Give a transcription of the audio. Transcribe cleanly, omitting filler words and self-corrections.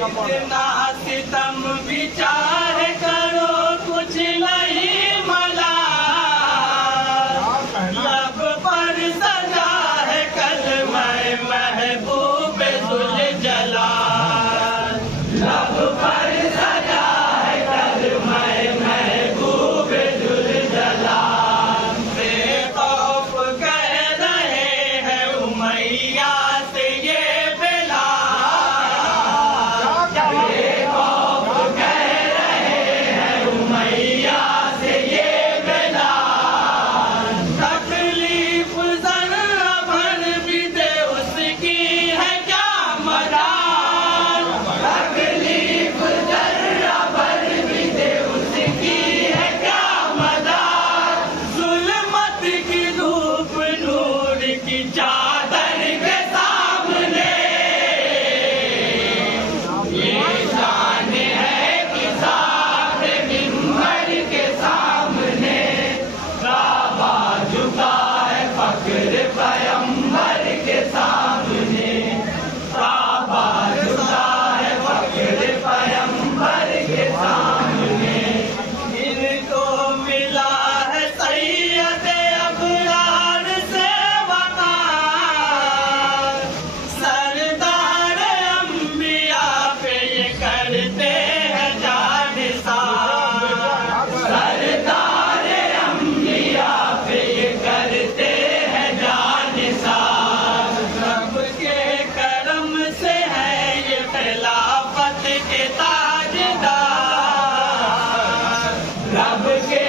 इतना सितम विचार करो कुछ नहीं मला, लब पर सजा है कल मैं महबूब ज़ुल्जलाल, लब पर सजा है कल मैं महबूब ज़ुल्जलाल। बेखौफ कह रहे हैं उमैया से ये बेलाल, बेखौफ कह रहे हैं उमैया से ये बेलाल। तकलीफ ज़रा भर भी दे उसकी है क्या मजाल, तकलीफ ज़रा भर भी दे उसकी है क्या मजाल। जुल्मत की धूप नूर की चादर के सामने ये शान है कि सामने मिंबर के सामने काबा झुका है फक्र पैगंबर के सामने, काबा झुका है फक्र पैगंबर के सामने। इनको मिला है सैयद अबरार से वक़ार, सरदार अंबिया पे ये करते हैं जानिसार, सरदार अंबिया पे ये करते हैं जानिसार। रब के करम से है ये खिलाफत के ताजदार, रब के